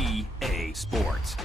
EA Sports.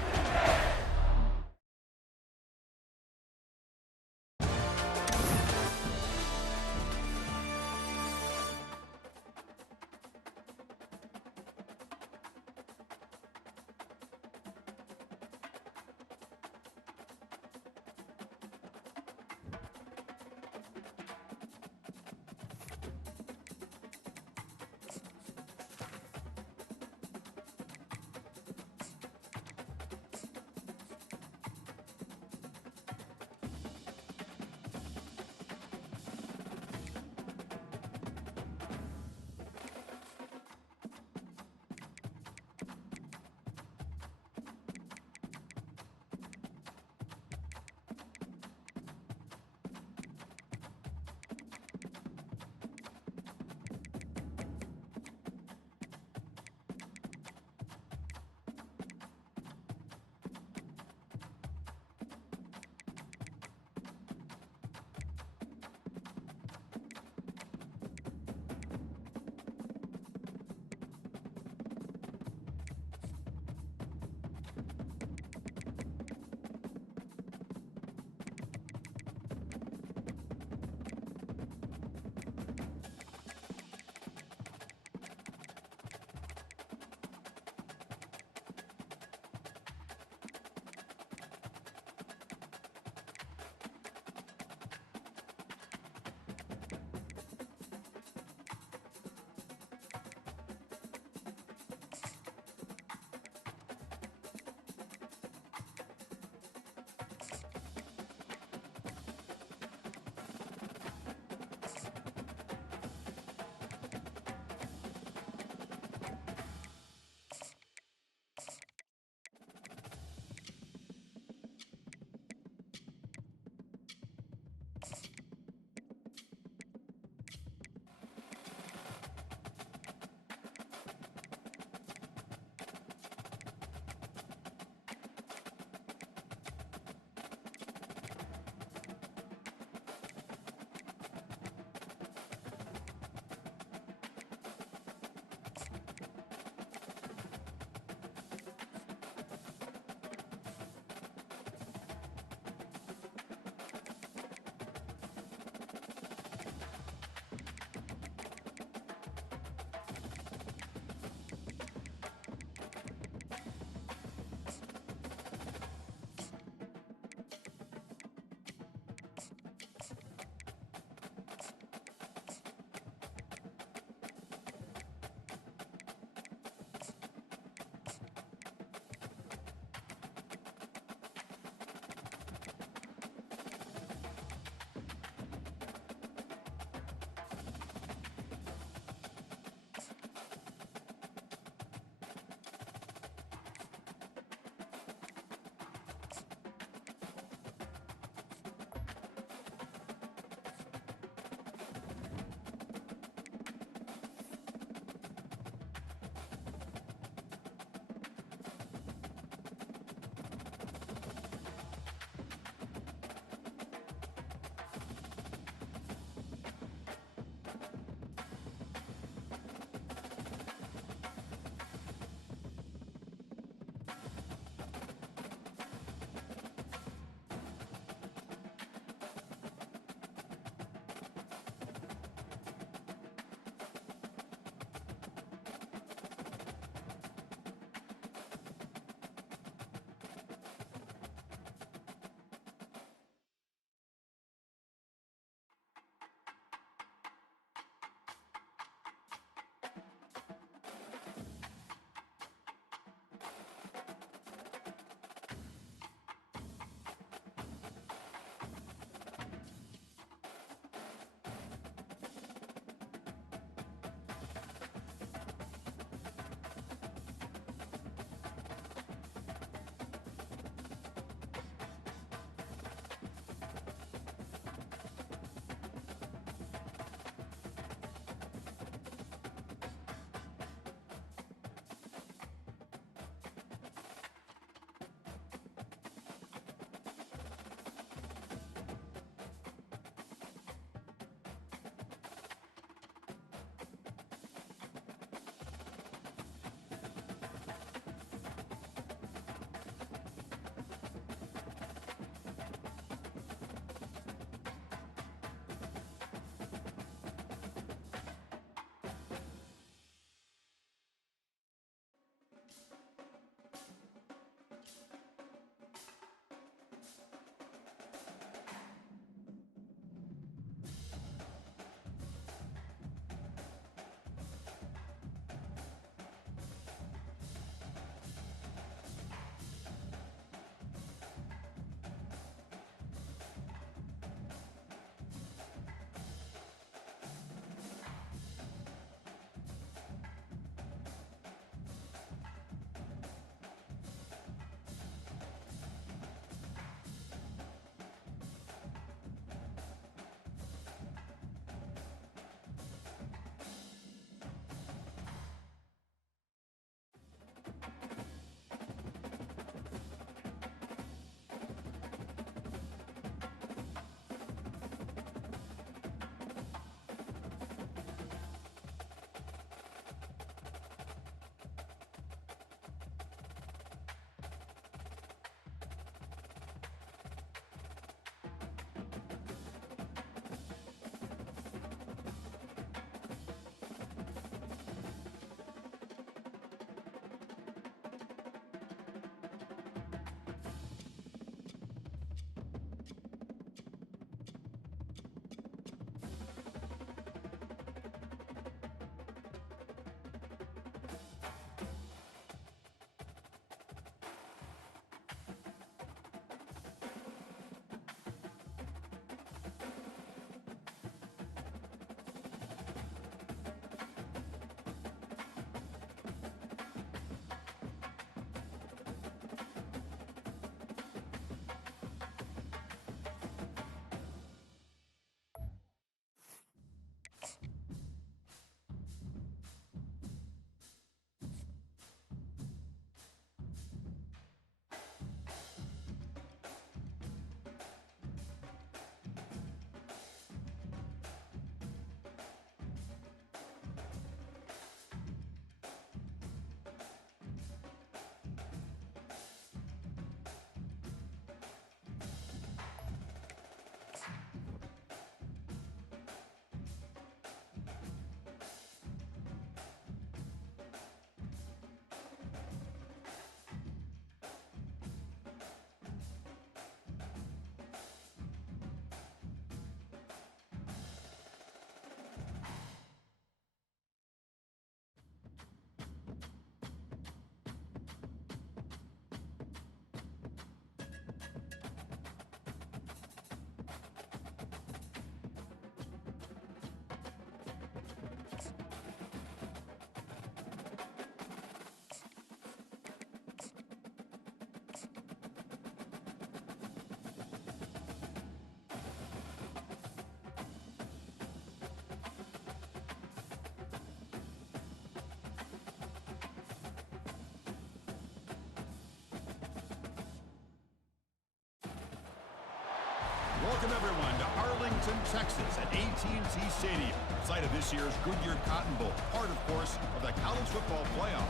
Houston, Texas at AT&T Stadium, site of this year's Goodyear Cotton Bowl, part, of course, of the college football playoff.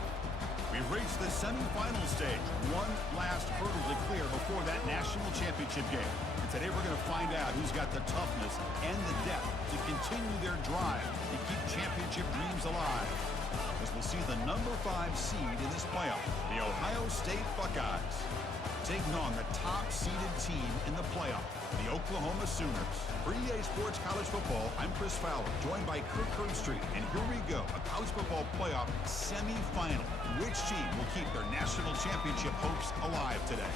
We've reached the semifinal stage, one last hurdle to clear before that national championship game. And today we're going to find out who's got the toughness and the depth to continue their drive and keep championship dreams alive. As we'll see the number 5 seed in this playoff, the Ohio State Buckeyes, taking on the top-seeded team in the playoff, the Oklahoma Sooners. For EA Sports College Football, I'm Chris Fowler, joined by Kirk Herbstreit. And here we go, a college football playoff semifinal. Which team will keep their national championship hopes alive today?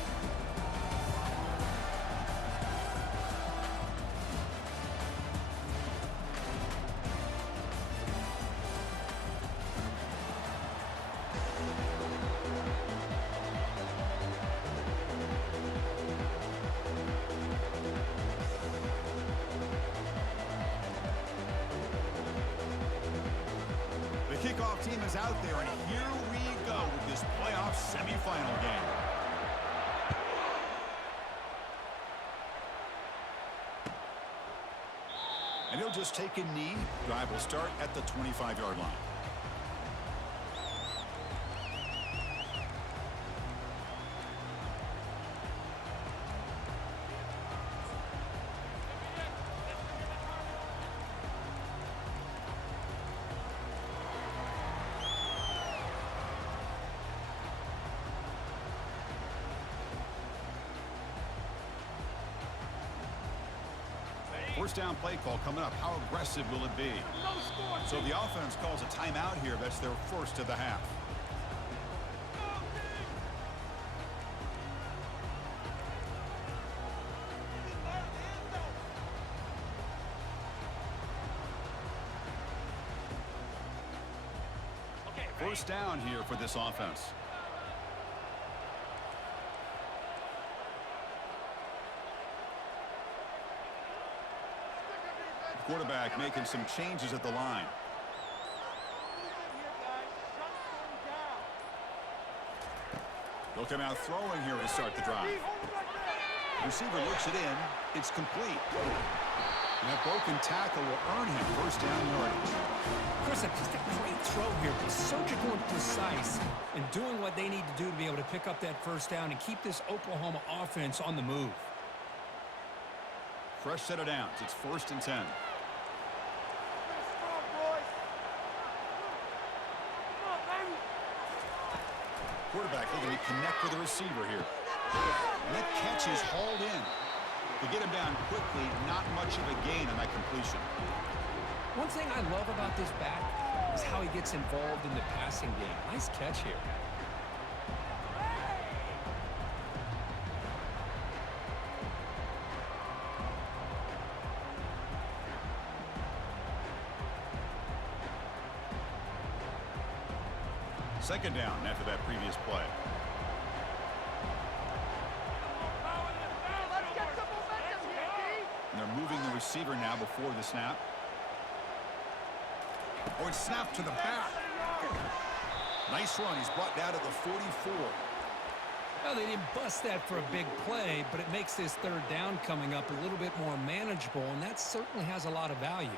Kickoff team is out there, and here we go with this playoff semifinal game. And he'll just take a knee. Drive will start at the 25-yard line. First down play call coming up. How aggressive will it be? So the offense calls a timeout here. That's their first of the half. First down here for this offense. Quarterback making some changes at the line. They'll come out throwing here to start the drive. Receiver looks it in. It's complete. And that broken tackle will earn him first down yardage. Chris, just a great throw here. Surgical and precise and doing what they need to do to be able to pick up that first down and keep this Oklahoma offense on the move. Fresh set of downs. It's 1st and 10. Quarterback looking to connect with the receiver here. And that catch is hauled in. To get him down quickly, not much of a gain on that completion. One thing I love about this back is how he gets involved in the passing game. Nice catch here. Second down after that previous play. And they're moving the receiver now before the snap. Oh, it's snapped to the back. Nice run. He's brought down at the 44. Well, they didn't bust that for a big play, but it makes this third down coming up a little bit more manageable, and that certainly has a lot of value.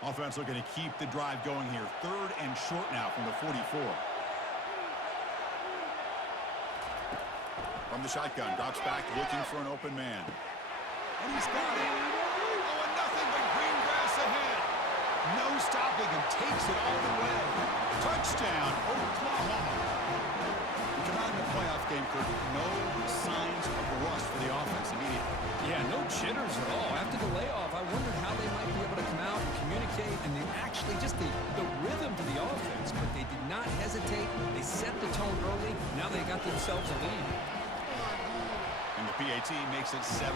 Offense looking to keep the drive going here. 3rd and short now from the 44. From the shotgun, drops back looking for an open man. And he's got it. Oh, and nothing but green grass ahead. No stopping him. Takes it all the way. Touchdown, Oklahoma. We come out in the playoff game, Kirk. No signs of rust for the offense immediately. Yeah, no jitters at all. After the layoff, I wondered how they might be able to come out and communicate, and then actually just the rhythm to the offense. But they did not hesitate. They set the tone early. Now they got themselves a lead. And the PAT makes it 7-0.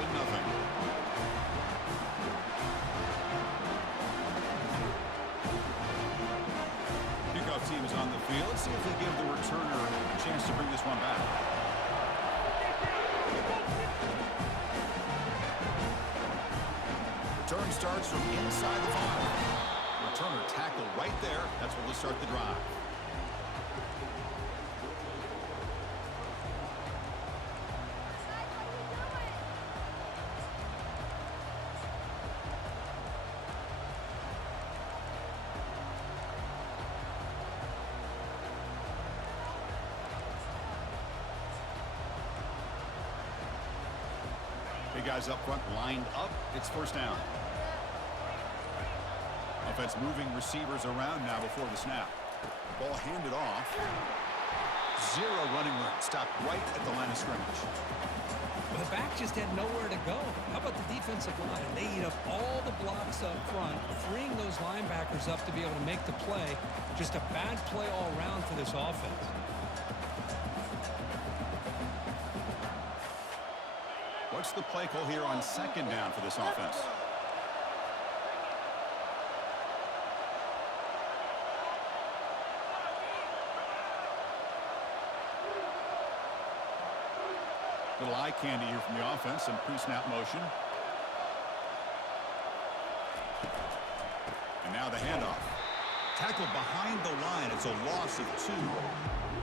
field. Let's see if they give the returner a chance to bring this one back. Return starts from inside the 5. Returner tackle right there. That's where they'll start the drive. Big guys up front lined up. It's first down. Offense moving receivers around now before the snap. Ball handed off. Zero running room. Stopped right at the line of scrimmage. Well, the back just had nowhere to go. How about the defensive line? They eat up all the blocks up front, freeing those linebackers up to be able to make the play. Just a bad play all around for this offense. What's the play call here on second down for this offense? Little eye candy here from the offense, some pre-snap motion. And now the handoff. Tackled behind the line. It's a loss of 2.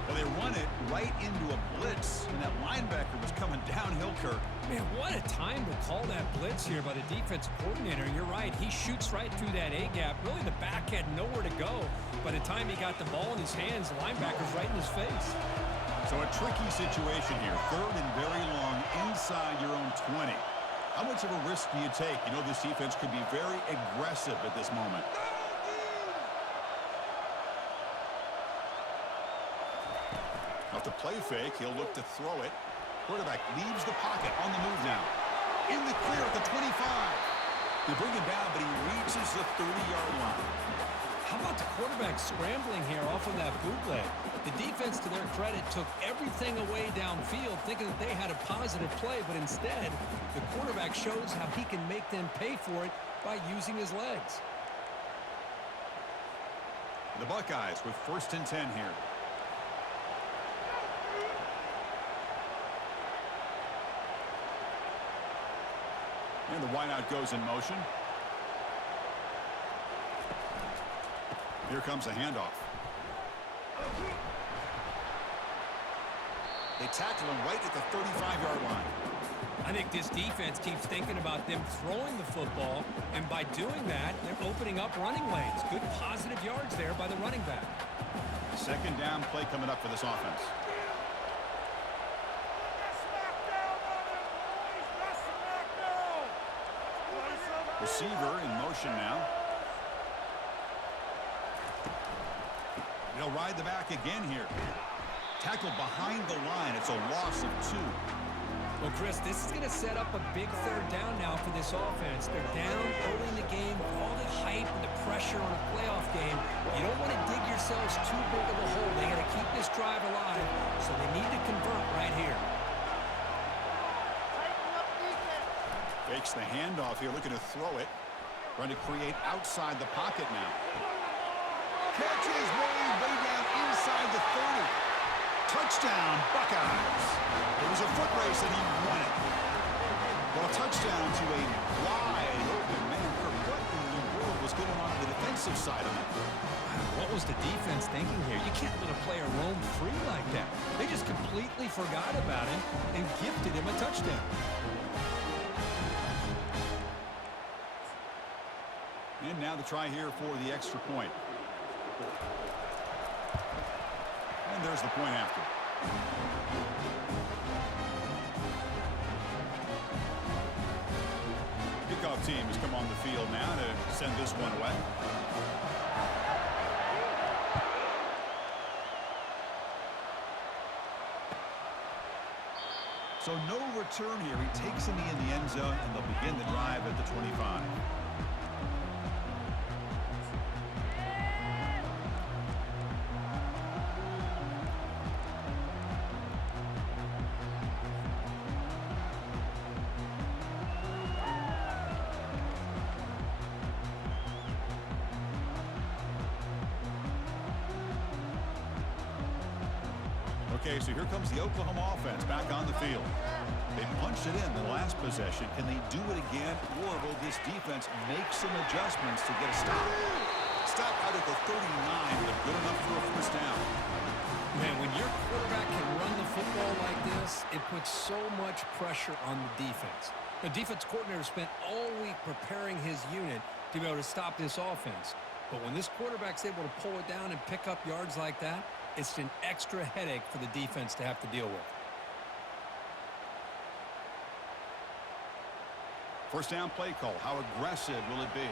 Well, they run it right into a blitz, and that linebacker was coming downhill, Kirk. Man, what a time to call that blitz here by the defensive coordinator. You're right. He shoots right through that A-gap. Really, the back had nowhere to go. By the time he got the ball in his hands, the linebacker's right in his face. So a tricky situation here. Third and very long inside your own 20. How much of a risk do you take? You know, this defense could be very aggressive at this moment. Off the play fake, he'll look to throw it. Quarterback leaves the pocket on the move now. In the clear at the 25. They bring him down, but he reaches the 30-yard line. How about the quarterback scrambling here off of that bootleg? The defense, to their credit, took everything away downfield, thinking that they had a positive play, but instead, the quarterback shows how he can make them pay for it by using his legs. The Buckeyes with first and 10 here. And the wideout goes in motion. Here comes a handoff. They tackle him right at the 35-yard line. I think this defense keeps thinking about them throwing the football, and by doing that, they're opening up running lanes. Good positive yards there by the running back. Second down play coming up for this offense. Receiver in motion now. They'll ride the back again here. Tackled behind the line. It's a loss of 2. Well, Chris, this is going to set up a big third down now for this offense. They're down early in the game with all the hype and the pressure on a playoff game. You don't want to dig yourselves too big of a hole. They got to keep this drive alive, so they need to convert right here. Fakes the handoff here, looking to throw it. Trying to create outside the pocket now. Catch is made way down inside the 30. Touchdown, Buckeyes. It was a foot race and he won it. Well, a touchdown to a wide open man. What in the world was going on the defensive side of it? What was the defense thinking here? You can't let a player roam free like that. They just completely forgot about him and gifted him a touchdown. And now the try here for the extra point. And there's the point after. Kickoff team has come on the field now to send this one away. So no return here. He takes a knee in the end zone, and they'll begin the drive at the 25. Okay, so here comes the Oklahoma offense back on the field. They punched it in the last possession. Can they do it again, or will this defense make some adjustments to get a stop? Stop out at the 39, but good enough for a first down. Man, when your quarterback can run the football like this, it puts so much pressure on the defense. The defense coordinator spent all week preparing his unit to be able to stop this offense. But when this quarterback's able to pull it down and pick up yards like that, it's an extra headache for the defense to have to deal with. First down play call. How aggressive will it be?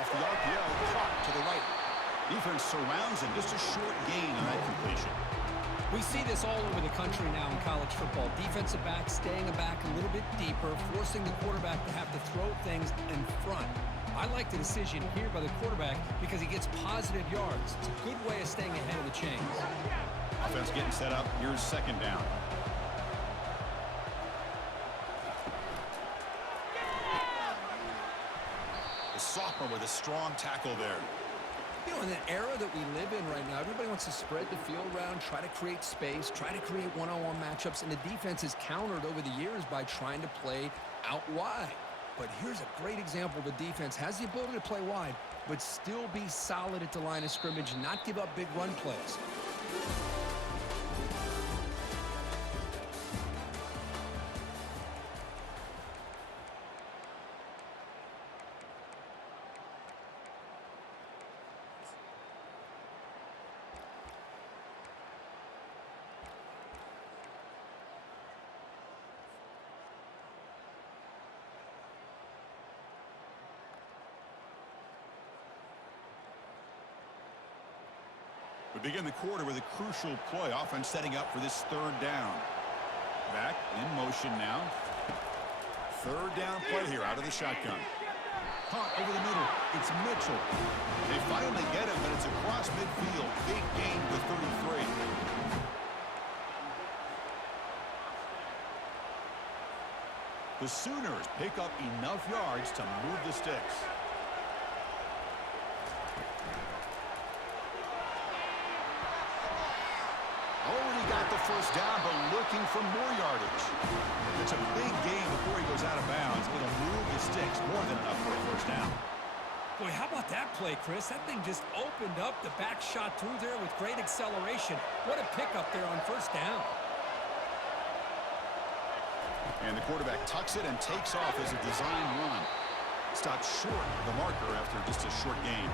Off the RPO, caught to the right. Defense surrounds him. Just a short gain on that completion. We see this all over the country now in college football. Defensive backs staying back a little bit deeper, forcing the quarterback to have to throw things in front. I like the decision here by the quarterback because he gets positive yards. It's a good way of staying ahead of the chains. Offense getting set up. Here's second down. The sophomore with a strong tackle there. You know, in the era that we live in right now, everybody wants to spread the field around, try to create space, try to create one-on-one matchups, and the defense is countered over the years by trying to play out wide. But here's a great example. The defense has the ability to play wide, but still be solid at the line of scrimmage, not give up big run plays. We begin the quarter with a crucial play. Offense setting up for this third down. Back in motion now. Third down play here out of the shotgun. Caught over the middle. It's Mitchell. They finally get him, but it's across midfield. Big gain to 33. The Sooners pick up enough yards to move the sticks. Already got the first down, but looking for more yardage. It's a big gain before he goes out of bounds. It'll move the sticks more than enough for a first down. Boy, how about that play, Chris? That thing just opened up. The back shot through there with great acceleration. What a pickup there on first down. And the quarterback tucks it and takes off as a design run. Stops short of the marker after just a short gain.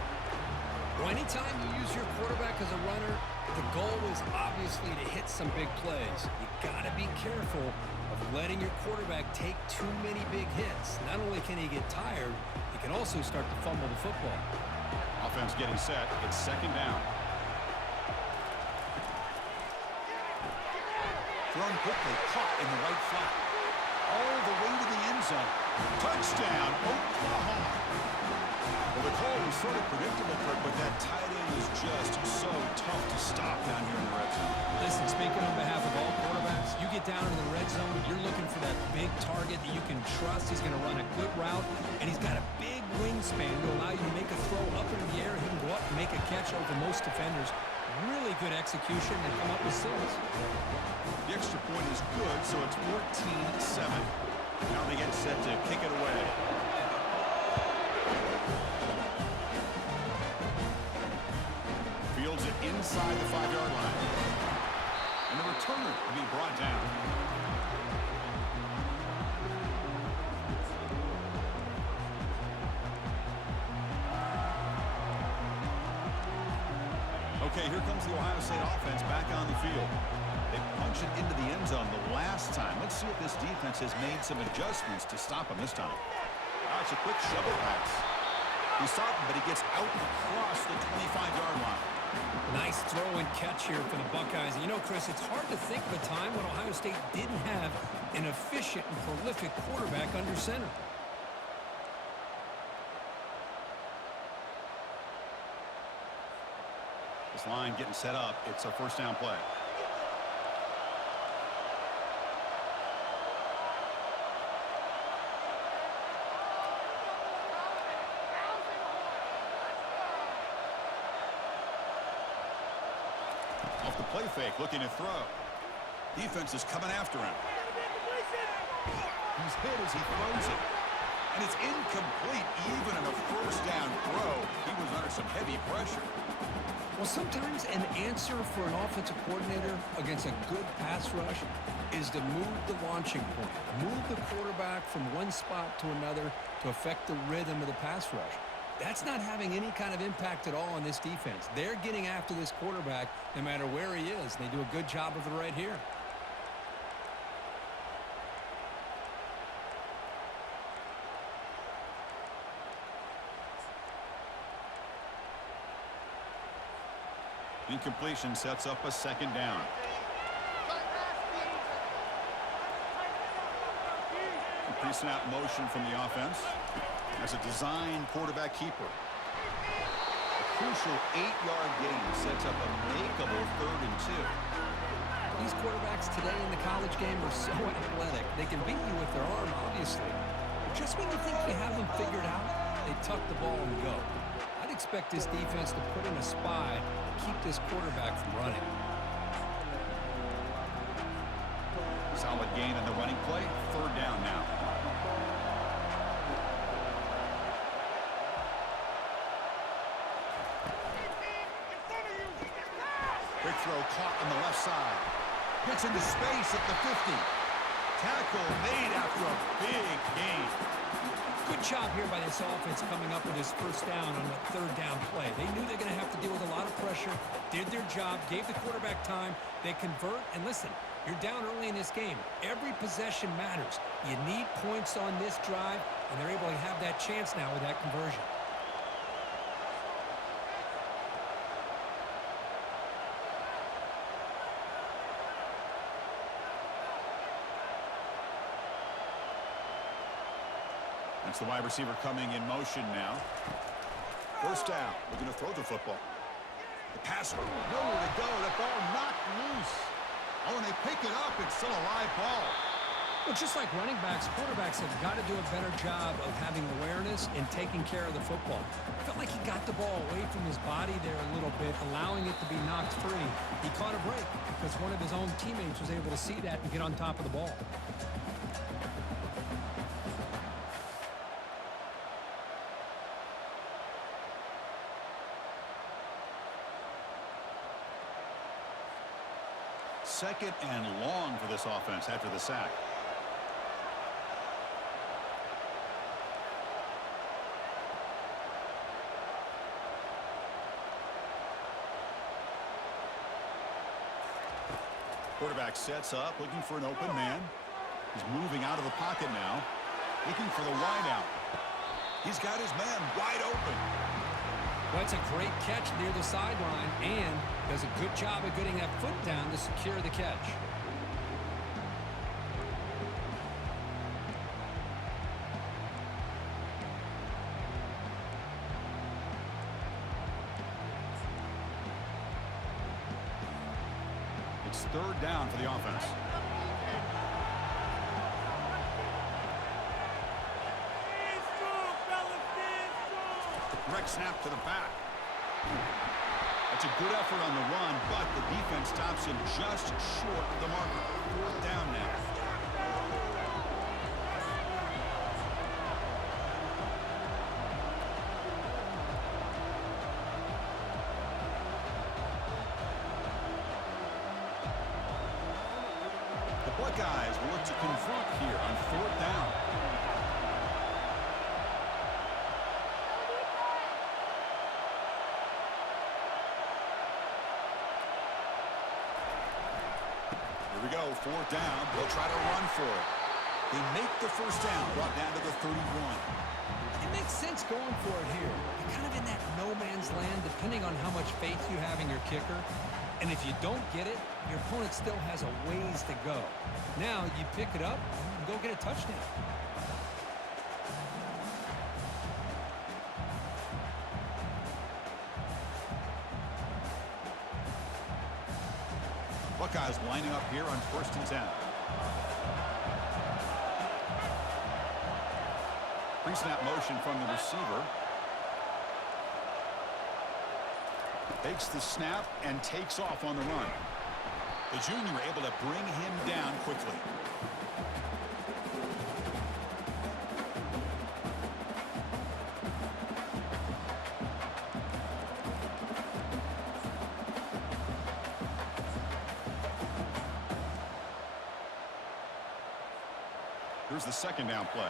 Well, anytime you use your quarterback as a runner, the goal is obviously to hit some big plays. You got to be careful of letting your quarterback take too many big hits. Not only can he get tired, he can also start to fumble the football. Offense getting set. It's second down. Thrown quickly, caught in the right flat. All the way to the end zone. Touchdown, Oklahoma. Well, the call was sort of predictable, Kirk, but that tight end is just so tough to stop down here in the red zone. Listen, speaking on behalf of all quarterbacks, you get down in the red zone, you're looking for that big target that you can trust. He's going to run a good route, and he's got a big wingspan to allow you to make a throw up into the air. He can go up and make a catch over most defenders. Really good execution and come up with steals. The extra point is good, so it's 14-7. Now they get set to kick it away. Fields it inside the 5-yard line. And the returner will be brought down. Okay, here comes the Ohio State offense back on the field. They punch it into the end zone the last time. Let's see if this defense has made some adjustments to stop him this time. It's a quick shovel pass. He stopped him, but he gets out across the 25-yard line. Nice throw and catch here for the Buckeyes. And you know, Chris, it's hard to think of a time when Ohio State didn't have an efficient and prolific quarterback under center. This line getting set up. It's a first down play. Off the play fake, looking to throw. Defense is coming after him. He's hit as he throws it. And it's incomplete. Even in a first down throw, he was under some heavy pressure. Well, sometimes an answer for an offensive coordinator against a good pass rush is to move the launching point, move the quarterback from one spot to another to affect the rhythm of the pass rush. That's not having any kind of impact at all on this defense. They're getting after this quarterback no matter where he is. They do a good job of it right here. Incompletion sets up a second down. Pre-snap motion from the offense as a design quarterback keeper. A crucial 8-yard gain sets up a makeable 3rd and 2. These quarterbacks today in the college game are so athletic. They can beat you with their arm, obviously. But just when you think you have them figured out, they tuck the ball and go. I'd expect this defense to put in a spy to keep this quarterback from running. Solid gain on the running play. 3rd down now. Quick throw caught on the left side. Gets into space at the 50. Tackle made after a big gain. Good job here by this offense coming up with his first down on the 3rd down play. They knew they're going to have to deal with a lot of pressure, did their job, gave the quarterback time. They convert, and listen, you're down early in this game. Every possession matters. You need points on this drive, and they're able to have that chance now with that conversion. That's the wide receiver coming in motion now. First down. Looking to throw the football. The passer. Nowhere to go. That ball knocked loose. Oh, and they pick it up. It's still a live ball. Well, just like running backs, quarterbacks have got to do a better job of having awareness and taking care of the football. I felt like he got the ball away from his body there a little bit, allowing it to be knocked free. He caught a break because one of his own teammates was able to see that and get on top of the ball. Second and long for this offense after the sack. Quarterback sets up, looking for an open man. He's moving out of the pocket now, looking for the wideout. He's got his man wide open. Well, it's a great catch near the sideline and does a good job of getting that foot down to secure the catch. It's 3rd down for the offense. Direct snap to the back. That's a good effort on the run, but the defense stops him just short of the marker. 4th down now. The Buckeyes will look to convert here on 4th down. Here we go, 4th down. They'll try to run for it. They make the first down, brought down to the 31. It makes sense going for it here. You're kind of in that no man's land depending on how much faith you have in your kicker. And if you don't get it, your opponent still has a ways to go. Now you pick it up and go get a touchdown. Buckeyes lining up here on 1st and 10. Pre-snap motion from the receiver. Takes the snap and takes off on the run. The junior able to bring him down quickly. Here's the second down play.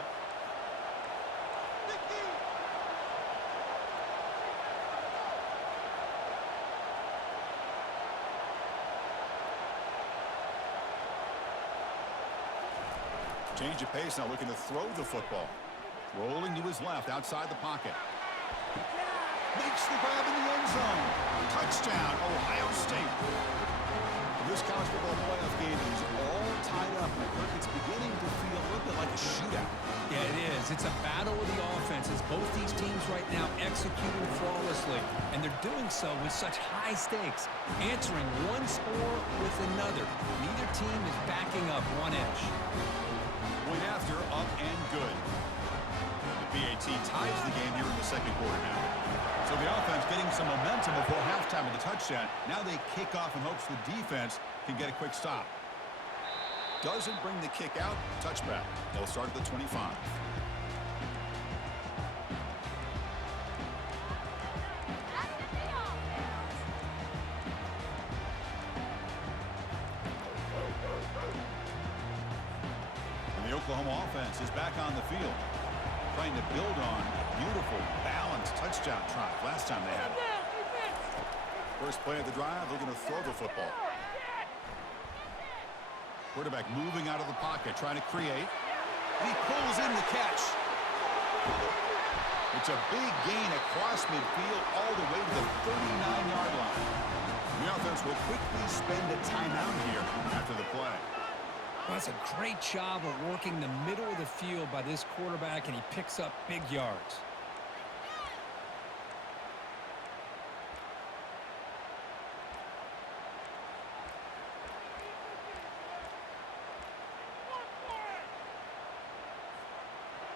Change of pace now, looking to throw the football. Rolling to his left outside the pocket. Makes the grab in the end zone. Touchdown, Ohio State. This college football playoff game is all tied up. It's beginning to feel a little bit like a shootout. Yeah, it is. It's a battle of the offenses. Both these teams right now executing flawlessly, and they're doing so with such high stakes, answering one score with another. Neither team is backing up one inch. Point after, up and good. The BAT ties the game here in the second quarter now. So the offense getting some momentum before halftime with the touchdown. Now they kick off in hopes the defense can get a quick stop. Doesn't bring the kick out. Touchback. They'll start at the 25. And the Oklahoma offense is back on the field, trying to build on a beautiful, balanced touchdown drive last time they had it. First play of the drive, they're going to throw the football. Quarterback moving out of the pocket, trying to create. And he pulls in the catch. It's a big gain across midfield all the way to the 39-yard line. The offense will quickly spend a timeout here after the play. Well, that's a great job of working the middle of the field by this quarterback, and he picks up big yards.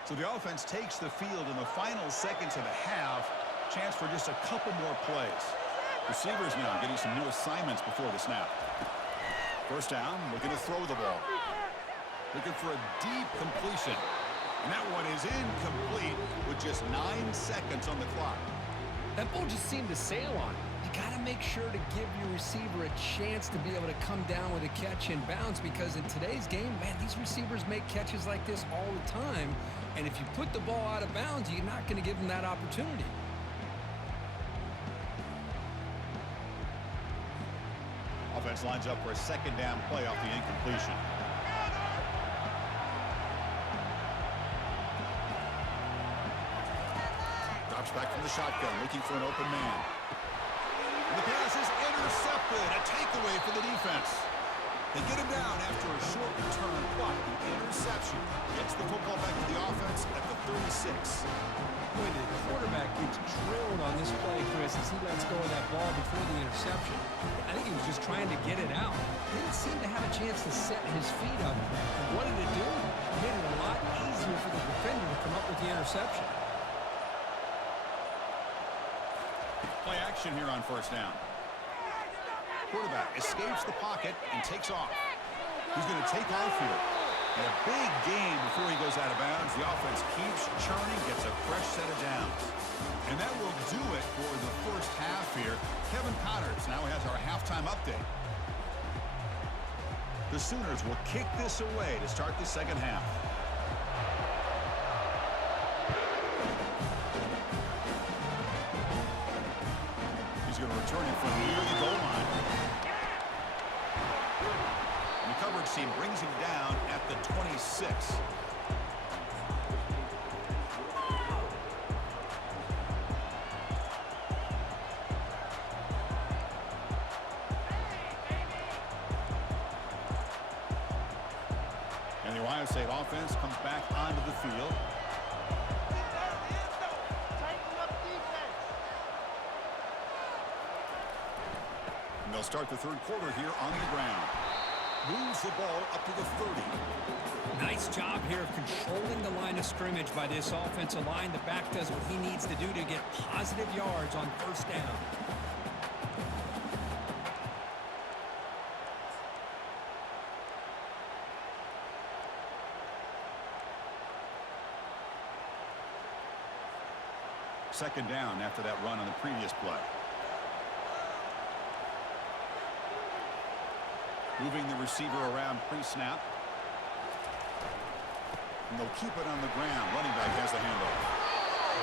So the offense takes the field in the final seconds of the half. Chance for just a couple more plays. Receivers now getting some new assignments before the snap. First down, looking to throw the ball. Looking for a deep completion. And that one is incomplete with just 9 seconds on the clock. That ball just seemed to sail on it. You got to make sure to give your receiver a chance to be able to come down with a catch and bounce, because in today's game, man, these receivers make catches like this all the time. And if you put the ball out of bounds, you're not going to give them that opportunity. Offense lines up for a second down play off the incompletion. Drops back from the shotgun, looking for an open man. And the pass is intercepted. A takeaway for the defense. They get him down after a short return, but the interception gets the football back to the offense at the 36. Boy, the quarterback gets drilled on this play, Chris, as he lets go of that ball before the interception. I think he was just trying to get it out. Didn't seem to have a chance to set his feet up. And what did it do? It made it a lot easier for the defender to come up with the interception. Play action here on first down. Quarterback escapes the pocket and takes off. He's going to take off here. And a big gain before he goes out of bounds. The offense keeps churning, gets a fresh set of downs. And that will do it for the first half here. Kevin Connors now has our halftime update. The Sooners will kick this away to start the second half. He's going to return it from near the goal line. And the coverage team brings him down at the 26. And the Ohio State offense comes back onto the field. And they'll start the third quarter here on the ground. Moves the ball up to the 30. Nice job here of controlling the line of scrimmage by this offensive line. The back does what he needs to do to get positive yards on first down. Second down after that run on the previous play. Moving the receiver around pre-snap. And they'll keep it on the ground. Running back has the handoff.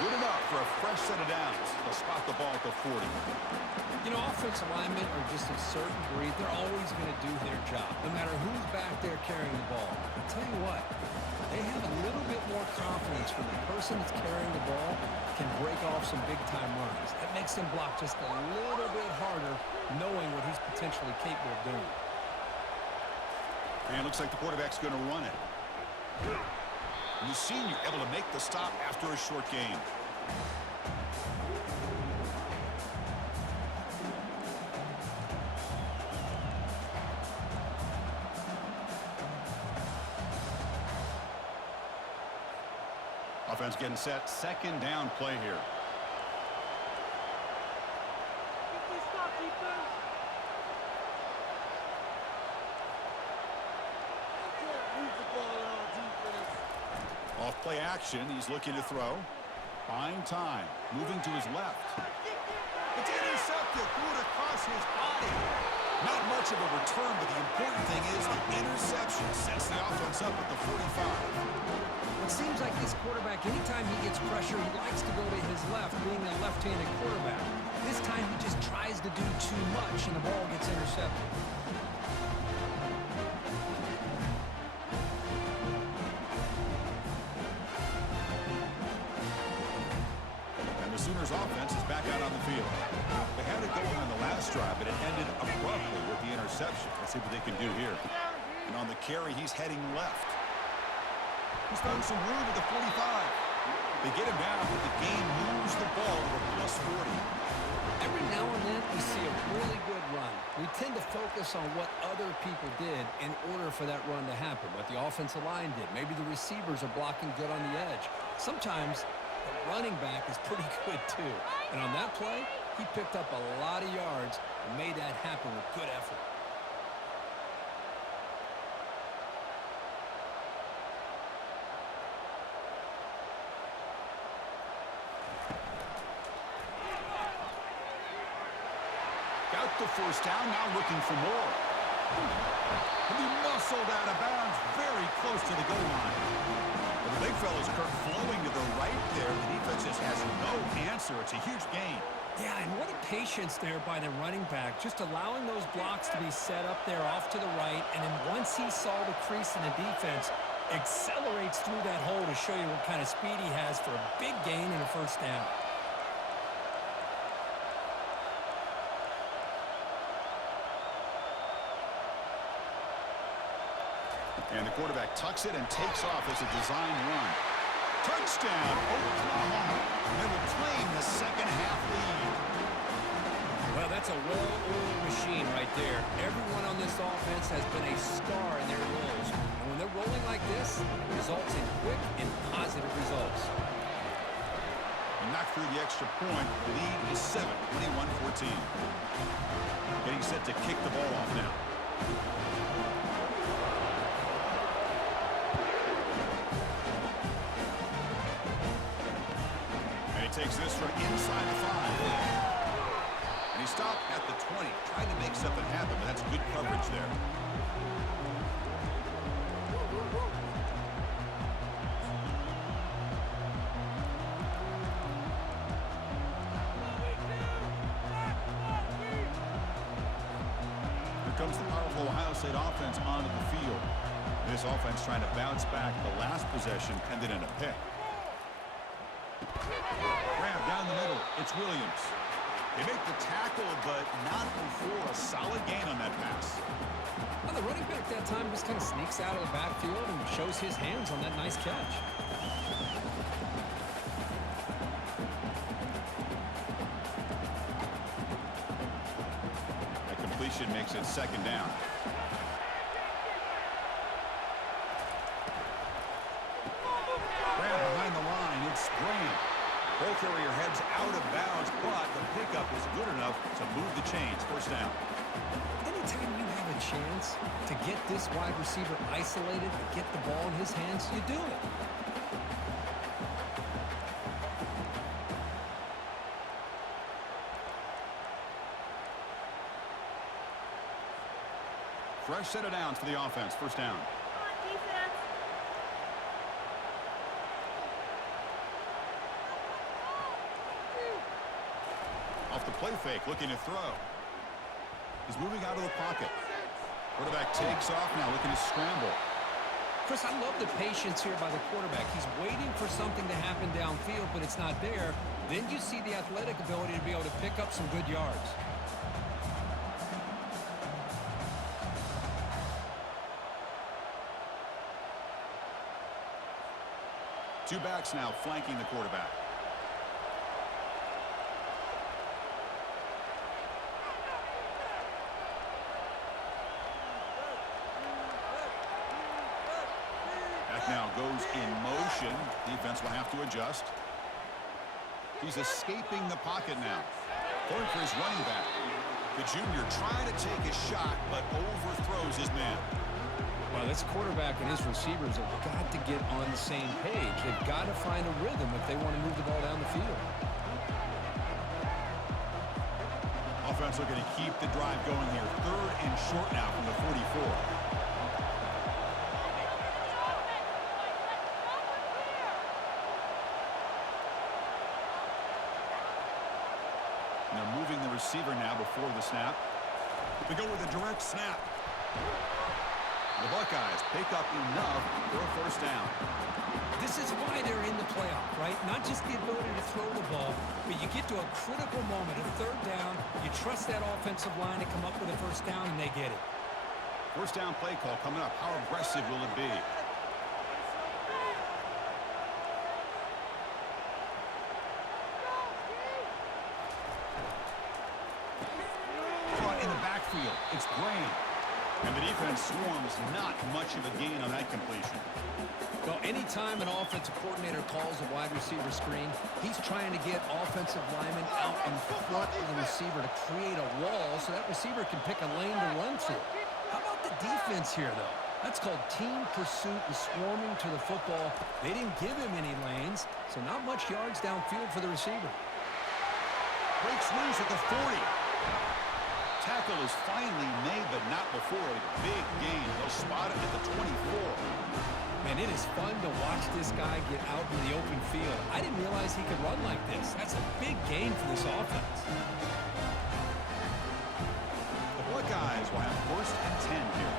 Good enough for a fresh set of downs. They'll spot the ball at the 40. You know, offensive linemen are just a certain breed. They're always going to do their job, no matter who's back there carrying the ball. I'll tell you what, they have a little bit more confidence when the person that's carrying the ball can break off some big-time runs. That makes them block just a little bit harder, knowing what he's potentially capable of doing. And it looks like the quarterback's going to run it. And the senior able to make the stop after a short gain. Offense getting set. Second down play here. Off play action. He's looking to throw. Buying time. Moving to his left. It's intercepted. Threw it across his body. Not much of a return, but the important thing is the interception sets the offense up at the 45. It seems like this quarterback, anytime he gets pressure, he likes to go to his left, being a left-handed quarterback. This time he just tries to do too much, and the ball gets intercepted. And the Sooners offense is back out on the field. They had it going on the last drive, but it ended abruptly with the interception. Let's see what they can do here. And on the carry, he's heading left. He's found some room at the 45. They get him down, but the game moves the ball to a plus 40. Every now and then we see a really good run. We tend to focus on what other people did in order for that run to happen, what the offensive line did. Maybe the receivers are blocking good on the edge. Sometimes the running back is pretty good too. And on that play, he picked up a lot of yards and made that happen with good effort. Got the first down, now looking for more. And he muscled out of bounds very close to the goal line. Well, the big fella's Kirk flowing to the right there. The defense just has no answer. It's a huge gain. Yeah, and what a patience there by the running back, just allowing those blocks to be set up there off to the right, and then once he saw the crease in the defense, accelerates through that hole to show you what kind of speed he has for a big gain and a first down. And the quarterback tucks it and takes off as a design run. Touchdown, Oklahoma. And they will claim the second half lead. Well, that's a well-oiled machine right there. Everyone on this offense has been a star in their roles. And when they're rolling like this, it results in quick and positive results. And knocked through the extra point. The lead is 7, 21-14. Getting set to kick the ball off now. Takes this from inside the 5. And he stopped at the 20. Trying to make something happen, but that's good coverage there. Here comes the powerful Ohio State offense onto the field. This offense trying to bounce back. The last possession ended in a pick. Grab down the middle. It's Williams. They make the tackle, but not before a solid gain on that pass. Well, the running back that time just kind of sneaks out of the backfield and shows his hands on that nice catch. That completion makes it second down. Grab behind the line. It's Graham. Ball carrier heads out of bounds, but the pickup is good enough to move the chains. First down. Anytime you have a chance to get this wide receiver isolated, to get the ball in his hands, you do it. Fresh set of downs for the offense. First down. Off the play fake, looking to throw. He's moving out of the pocket. Quarterback takes off now, looking to scramble. Chris, I love the patience here by the quarterback. He's waiting for something to happen downfield, but it's not there. Then you see the athletic ability to be able to pick up some good yards. Two backs now flanking the quarterback. Back now goes in motion. Defense will have to adjust. He's escaping the pocket now. Going for his running back. The junior trying to take a shot, but overthrows his man. Well, this quarterback and his receivers have got to get on the same page. They've got to find a rhythm if they want to move the ball down the field. Offense looking to keep the drive going here. 3rd and short now from the 44. And they're moving the receiver now before the snap. They go with a direct snap. The Buckeyes pick up enough for a first down. This is why they're in the playoff, right? Not just the ability to throw the ball, but you get to a critical moment, a 3rd down. You trust that offensive line to come up with a first down, and they get it. First down play call coming up. How aggressive will it be? Caught in the backfield. It's Graham. And the defense swarms not much of a gain on that completion. Well, anytime an offensive coordinator calls a wide receiver screen, he's trying to get offensive linemen out in front of the receiver to create a wall so that receiver can pick a lane to run through. How about the defense here, though? That's called team pursuit and swarming to the football. They didn't give him any lanes, so not much yards downfield for the receiver. Breaks loose at the 40. Tackle is finally made, but not before a big gain. They'll spot it at the 24. Man, it is fun to watch this guy get out in the open field. I didn't realize he could run like this. That's a big gain for this offense. The Buckeyes will have 1st and 10 here.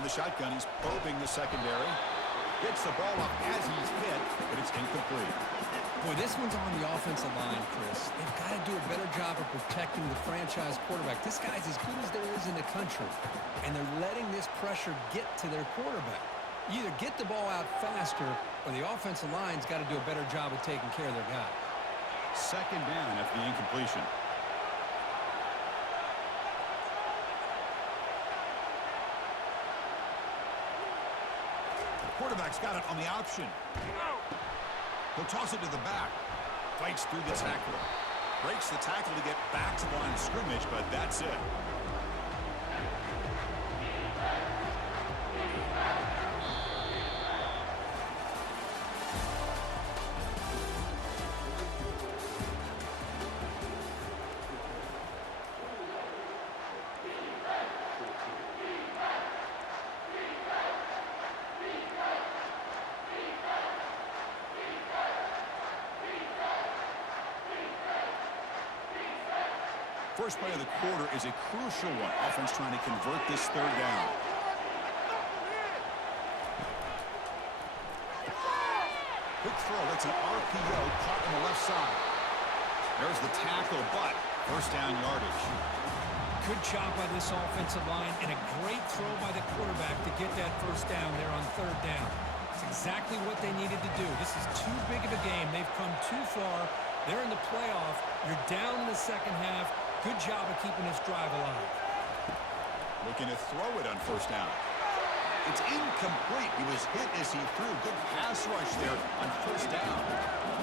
From the shotgun, he's probing the secondary. Gets the ball up as he's hit, but it's incomplete. Boy, this one's on the offensive line, Chris. They've got to do a better job of protecting the franchise quarterback. This guy's as good as there is in the country, and they're letting this pressure get to their quarterback. You either get the ball out faster, or the offensive line's got to do a better job of taking care of their guy. 2nd down after the incompletion. The quarterback's got it on the option. He'll toss it to the back. Fights through the tackle. Breaks the tackle to get back to the line of scrimmage, but that's it. First play of the quarter is a crucial one. Offense trying to convert this 3rd down. Quick throw. That's an RPO caught on the left side. There's the tackle, but first down yardage. Good job by this offensive line, and a great throw by the quarterback to get that first down there on 3rd down. It's exactly what they needed to do. This is too big of a game. They've come too far. They're in the playoff. You're down in the 2nd half. Good job of keeping this drive alive. Looking to throw it on first down. It's incomplete. He was hit as he threw. Good pass rush there on first down.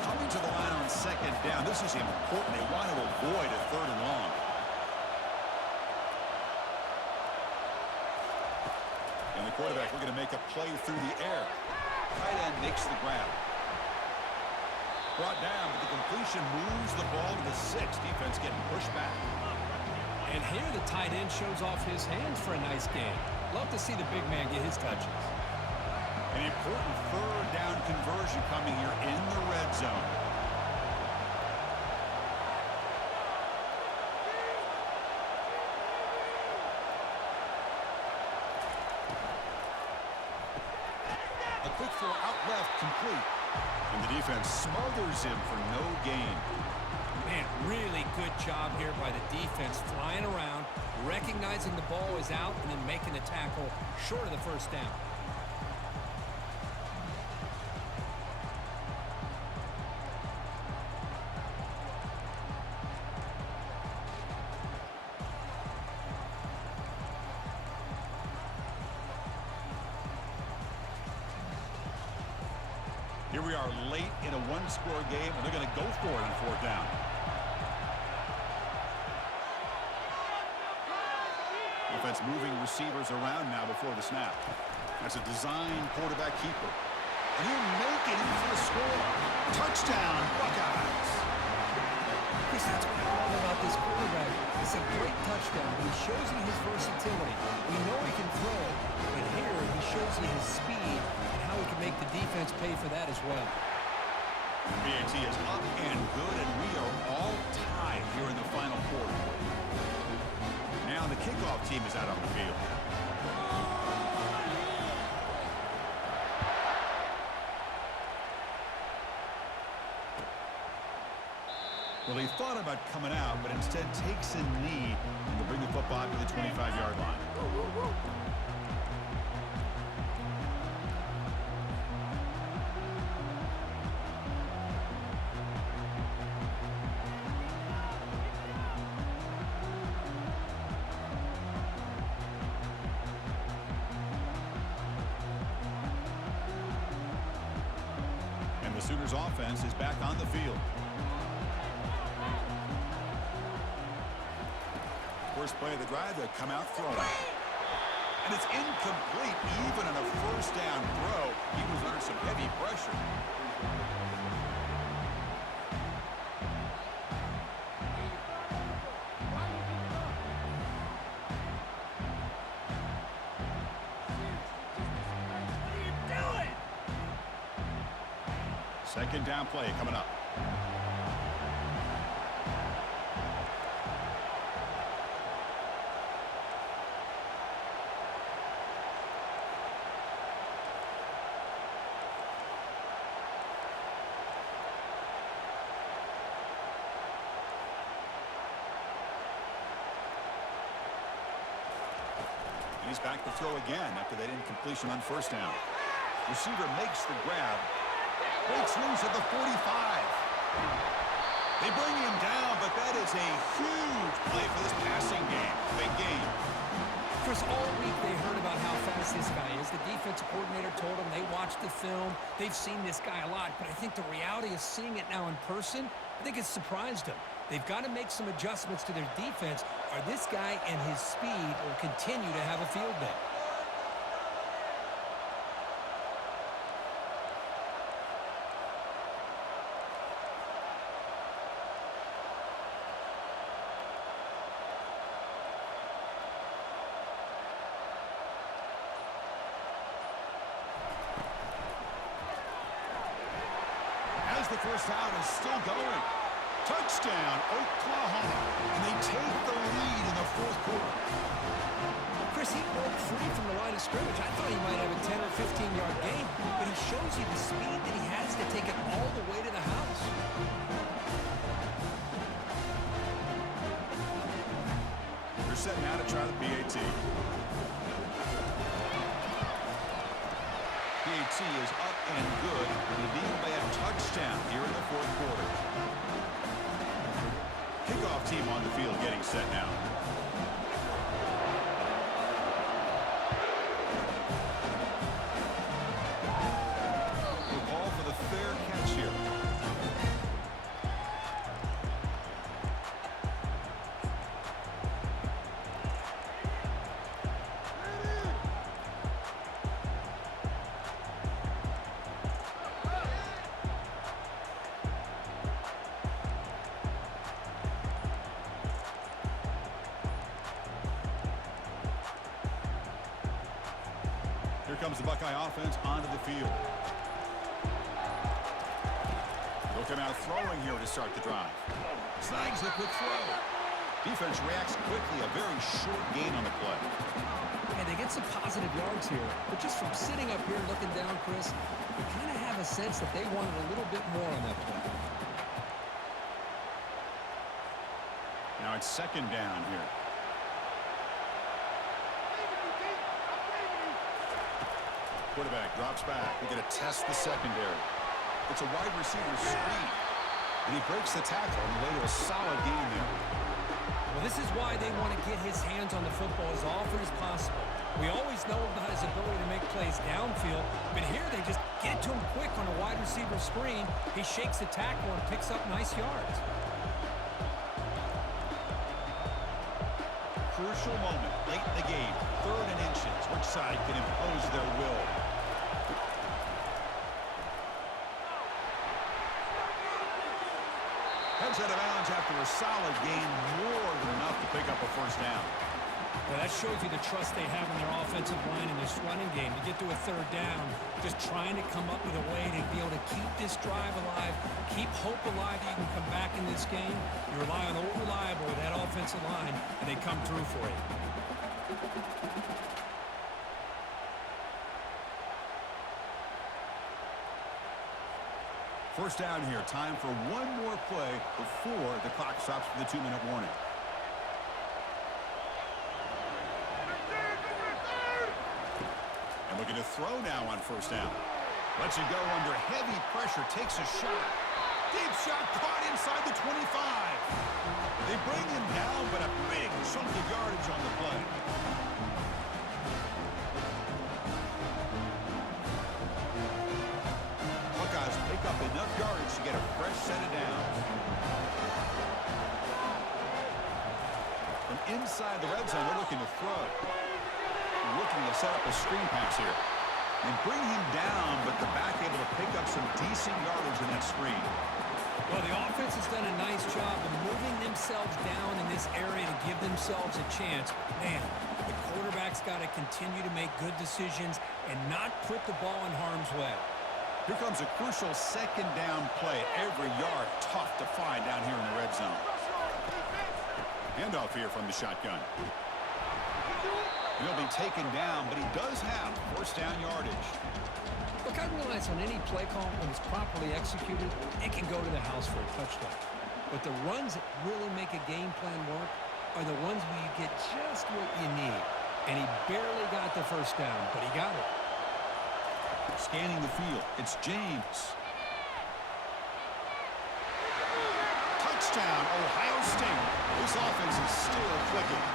Coming to the line on 2nd down. This is important. They want to avoid a 3rd and long. And the quarterback looking to make a play through the air. tight end makes the grab. Brought down, but the completion moves the ball to the 6. Defense getting pushed back. And here the tight end shows off his hands for a nice game. Love to see the big man get his touches. An important third down conversion coming here in the red zone. A quick throw out left, complete. And the defense smothers him for no gain. Man, really good job here by the defense, flying around, recognizing the ball is out, and then making the tackle short of the first down. Here we are late in a one-score game, and they're going to go for it on fourth down. Defense moving receivers around now before the snap. That's a design quarterback keeper. And he'll make it in for the score. Touchdown, Buckeyes. Chris, that's what I love about this quarterback. It's a great touchdown. He shows you his versatility. We know he can throw, but here he shows you his speed and how he can make the defense pay for that as well. BAT is up and good, and we are all tied here in the final quarter. Now the kickoff team is out on the field. Well, he thought about coming out, but instead takes a knee to bring the football to the 25-yard line. And the Sooners offense is back on the field. First play of the drive, they'll come out throwing. And it's incomplete, even on a first down throw. He was under some heavy pressure. Second down play coming up. He's back to throw again after that incompletion on first down. Receiver makes the grab. Breaks loose at the 45. They bring him down, but that is a huge play for this passing game. Big game. Chris, all week they heard about how fast this guy is. The defensive coordinator told them they watched the film. They've seen this guy a lot, but I think the reality of seeing it now in person, I think it's surprised them. They've got to make some adjustments to their defense, or this guy and his speed will continue to have a field day. As the first down is still going. Touchdown, Oklahoma. And they take the lead in the fourth quarter. Chris, he broke free from the line of scrimmage. I thought he might have a 10 or 15-yard gain, but he shows you the speed that he has to take it all the way to the house. They're set now to try the PAT. PAT is up and good. They lead by a touchdown here in the fourth quarter. Kickoff team on the field getting set now. The ball for the fair catch here. Here comes the Buckeye offense onto the field. They'll come out throwing here to start the drive. Snags the quick throw. Defense reacts quickly. A very short gain on the play. And they get some positive yards here. But just from sitting up here looking down, Chris, you kind of have a sense that they wanted a little bit more on that play. Now it's second down here. Quarterback drops back. We're going to test the secondary. It's a wide receiver screen. And he breaks the tackle on the way to a solid gain there. Well, this is why they want to get his hands on the football as often as possible. We always know about his ability to make plays downfield, but here they just get to him quick on a wide receiver screen. He shakes the tackle and picks up nice yards. Crucial moment late in the game. 3rd and inches. Which side can impose their will? Heads out of bounds after a solid gain, more than enough to pick up a first down. Well, that shows you the trust they have in their offensive line in this running game to get to a 3rd down. Just trying to come up with a way to be able to keep this drive alive, keep hope alive that you can come back in this game. You rely on old reliable with that offensive line, and they come through for you. First down here. Time for one more play before the clock stops for the 2-minute warning. And looking to throw now on first down. Lets it go under heavy pressure. Takes a shot. Deep shot caught inside the 25. They bring him down, but a big chunk of yardage on the play. Buckeyes pick up enough yardage to get a fresh set of downs. From inside the red zone, they're looking to throw. Looking to set up a screen pass here. And bring him down, but the back able to pick up some decent yardage in that screen. Well, the offense has done a nice job of moving themselves down in this area to give themselves a chance. Man, the quarterback's got to continue to make good decisions and not put the ball in harm's way. Here comes a crucial second down play. Every yard tough to find down here in the red zone. Handoff here from the shotgun. He'll be taken down, but he does have first down yardage. Look, I realize on any play call, when it's properly executed, it can go to the house for a touchdown. But the runs that really make a game plan work are the ones where you get just what you need. And he barely got the first down, but he got it. Scanning the field, it's James. Touchdown, Ohio State. This offense is still clicking.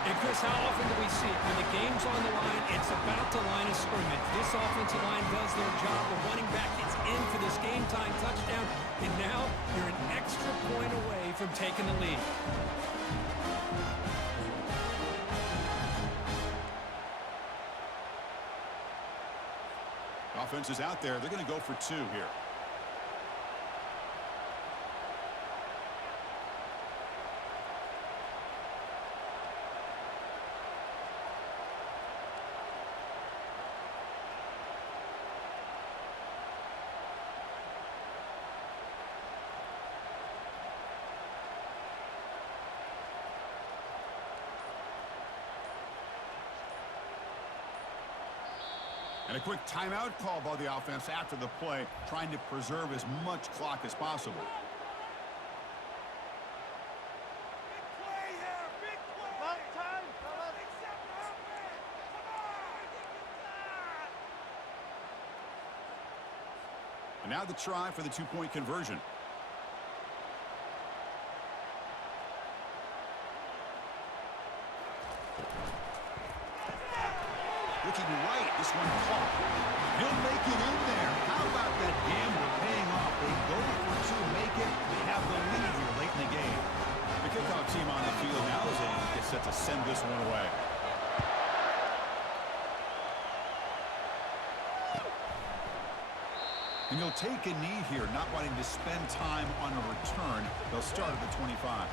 And Chris, how often do we see it? When the game's on the line, it's about the line of scrimmage. This offensive line does their job. The running back gets in for this game-time touchdown, and now you're an extra point away from taking the lead. Offense is out there. They're going to go for 2 here. And a quick timeout call by the offense after the play, trying to preserve as much clock as possible. Big play here, big play. About time, fellas. And now the try for the 2-point conversion. Looking right, this one caught. He'll make it in there. How about that gamble paying off? They go for 2, make it, they have the lead here late in the game. The kickoff team on the field now is get set to send this one away. And he'll take a knee here, not wanting to spend time on a return. They'll start at the 25.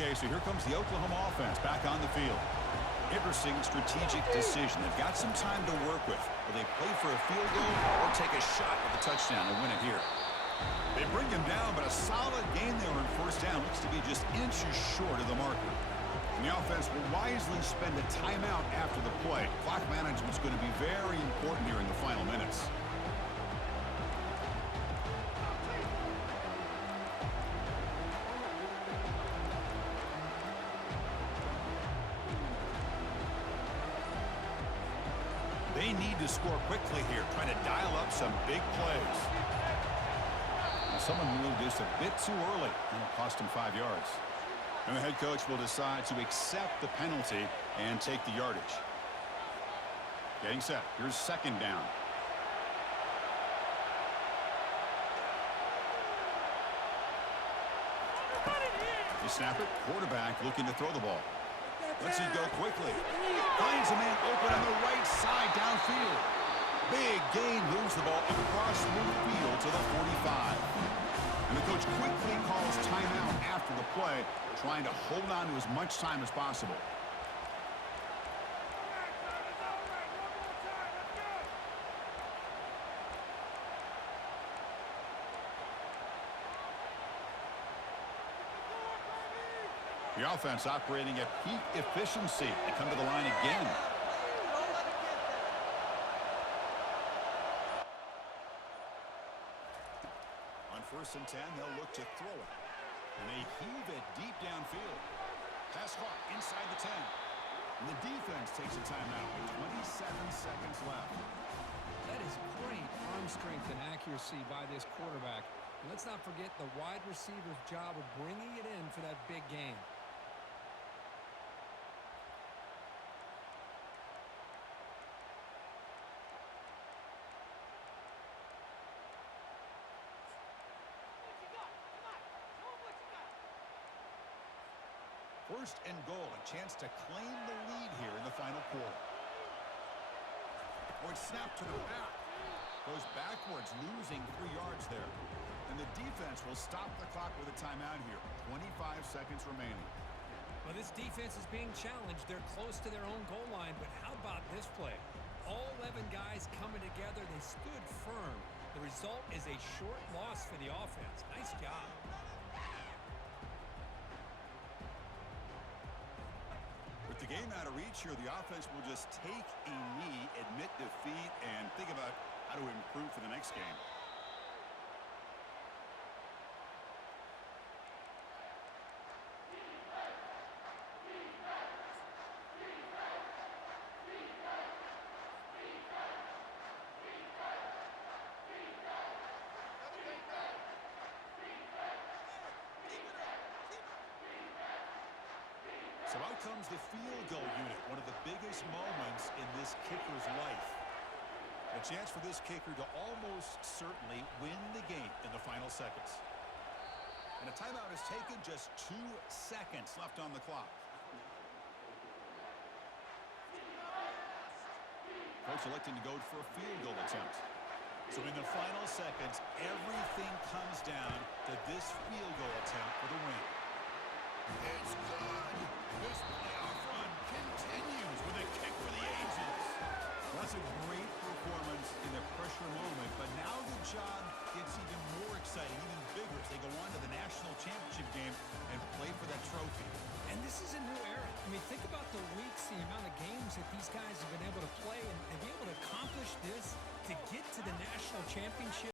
Okay, so here comes the Oklahoma offense back on the field. Interesting strategic decision. They've got some time to work with. Will they play for a field goal or take a shot at the touchdown and win it here? They bring him down, but a solid gain there in first down. Looks to be just inches short of the marker. And the offense will wisely spend a timeout after the play. Clock management is going to be very important here in the final minutes. They need to score quickly here, trying to dial up some big plays. Someone moved just a bit too early, and it cost him 5 yards. And the head coach will decide to accept the penalty and take the yardage. Getting set. Here's second down. They snap it. Quarterback looking to throw the ball. Lets it go quickly. Finds a man open on the right side downfield. Big gain, moves the ball across midfield to the 45. And the coach quickly calls timeout after the play, trying to hold on to as much time as possible. The offense operating at peak efficiency. They come to the line again. On 1st and 10, they'll look to throw it. And they heave it deep downfield. Pass caught inside the 10. And the defense takes a timeout with 27 seconds left. That is great arm strength and accuracy by this quarterback. And let's not forget the wide receiver's job of bringing it in for that big gain. First and goal, a chance to claim the lead here in the final quarter. Oh, it's snapped to the back. Goes backwards, losing 3 yards there. And the defense will stop the clock with a timeout here. 25 seconds remaining. Well, this defense is being challenged. They're close to their own goal line, but how about this play? All 11 guys coming together. They stood firm. The result is a short loss for the offense. Nice job. With the game out of reach here, the offense will just take a knee, admit defeat, and think about how to improve for the next game. So out comes the field goal unit, one of the biggest moments in this kicker's life. A chance for this kicker to almost certainly win the game in the final seconds. And a timeout is taken, just 2 seconds left on the clock. Coach electing to go for a field goal attempt. So in the final seconds, everything comes down to this field goal attempt for the win. It's good. This playoff run continues with a kick for the ages. That's a great performance in the pressure moment, but now the job gets even more exciting, even bigger as they go on to the national championship game and play for that trophy. And this is a new era. I mean, think about the weeks, the amount of games that these guys have been able to play and be able to accomplish this to get to the national championship.